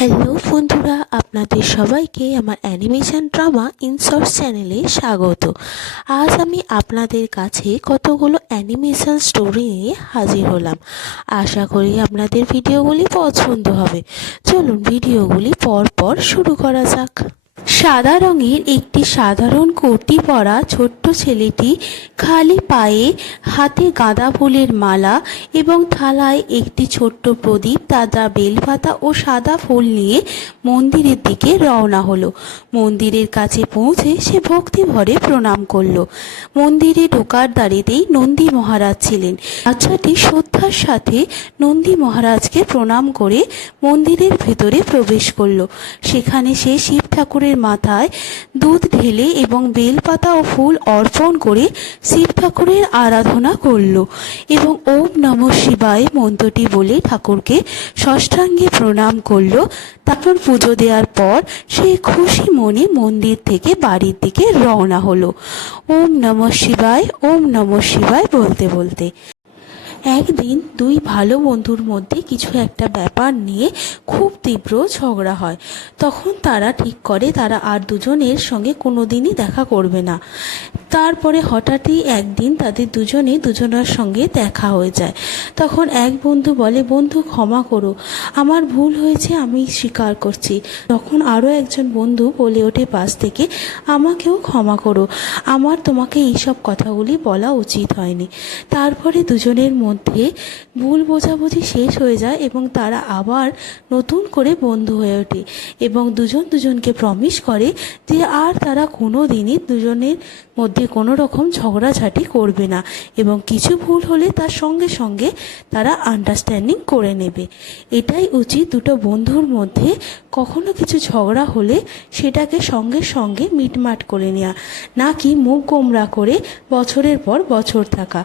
Hello বন্ধুরা, আপনাদের সবাইকে আমার অ্যানিমেশন ড্রামা ইনসর্স চ্যানেলে স্বাগত। আজ আমি আপনাদের কাছে কতগুলো অ্যানিমেশন স্টোরি নিয়ে হাজির হলাম। আশা করি আপনাদের ভিডিওগুলি পছন্দ হবে। চলুন ভিডিওগুলি পরপর শুরু করা যাক। সাদা রঙের একটি সাধারণ কুর্তি পরা ছোট্ট ছেলেটি খালি পায়ে হাতে গাঁদা ফুলের মালা এবং থালায় একটি ছোট্ট প্রদীপ দাদা বেলপাতা ও সাদা ফুল নিয়ে মন্দিরের দিকে রওনা হলো। মন্দিরের কাছে পৌঁছে সে ভক্তি ভরে প্রণাম করল। মন্দিরে ঢোকার দাঁড়িয়েই নন্দী মহারাজ ছিলেন। বাচ্চাটি শ্রদ্ধার সাথে নন্দী মহারাজকে প্রণাম করে মন্দিরের ভেতরে প্রবেশ করল। সেখানে সে শিব ঠাকুরের মাথায় দুধ ঢেলে এবং বেলপাতা ও ফুল অর্পণ করে শিব ঠাকুরের আরাধনা করল এবং ওম নম শিবায় মন্ত্রটি বলে ঠাকুরকে ষষ্ঠাঙ্গে প্রণাম করল। তারপর পুজো দেওয়ার পর সে খুশি মনে মন্দির থেকে বাড়ির দিকে রওনা হলো। ওম নম শিবায়, ওম নম শিবায় বলতে বলতে। একদিন দুই ভালো বন্ধুর মধ্যে কিছু একটা ব্যাপার নিয়ে খুব তীব্র ঝগড়া হয়। তখন তারা ঠিক করে তারা আর দুজনের সঙ্গে কোনো দিনই দেখা করবে না। তারপরে হঠাৎই একদিন তাদের দুজনে দুজনের সঙ্গে দেখা হয়ে যায়। তখন এক বন্ধু বলে, বন্ধু, ক্ষমা করো। আমার ভুল হয়েছে, আমি স্বীকার করছি। তখন আরও একজন বন্ধু বলে ওঠে পাশ থেকে আমাকেও ক্ষমা করো। আমার তোমাকে এইসব কথাগুলি বলা উচিত হয়নি। তারপরে দুজনের মধ্যে ভুল বোঝাবুঝি শেষ হয়ে যায় এবং তারা আবার নতুন করে বন্ধু হয়ে ওঠে এবং দুজন দুজনকে প্রমিস করে যে আর তারা কোনো দিনই দুজনের মধ্যে কোনো রকম ঝগড়াঝাটি করবে না এবং কিছু ভুল হলে তার সঙ্গে সঙ্গে তারা আন্ডারস্ট্যান্ডিং করে নেবে। এটাই উচিত দুটো বন্ধুর মধ্যে কখনো কিছু ঝগড়া হলে সেটাকে সঙ্গে সঙ্গে মিটমাট করে নেওয়া নাকি মুখ গোমরা করে বছরের পর বছর থাকা।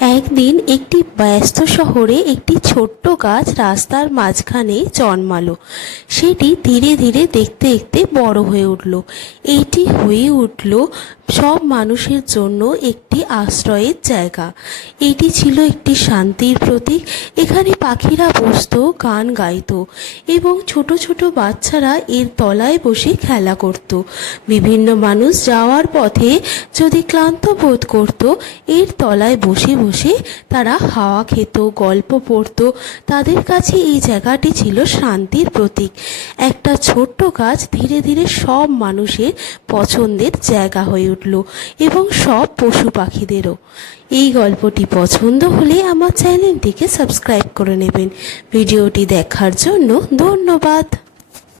একদিন একটি ব্যস্ত শহরে একটি ছোট্ট গাছ রাস্তার মাঝখানে জন্মালো। সেটি ধীরে ধীরে দেখতে দেখতে বড় হয়ে উঠল। এইটি হয়ে উঠল সব মানুষের জন্য একটি আশ্রয়ের জায়গা। এটি ছিল একটি শান্তির প্রতীক। এখানে পাখিরা বসত, গান গাইত এবং ছোট ছোট বাচ্চারা এর তলায় বসে খেলা করত। বিভিন্ন মানুষ যাওয়ার পথে যদি ক্লান্ত বোধ করত, এর তলায় বসে বসে তারা হাওয়া খেত, গল্প পড়তো। তাদের কাছে এই জায়গাটি ছিল শান্তির প্রতীক। একটা ছোট্ট গাছ ধীরে ধীরে সব মানুষের পছন্দের জায়গা হয়ে উঠল। এবং সব পশু পাখিদেরও। এই গল্পটি পছন্দ হলে আমার চ্যানেলটিকে সাবস্ক্রাইব করে নেবেন। ভিডিওটি দেখার জন্য ধন্যবাদ।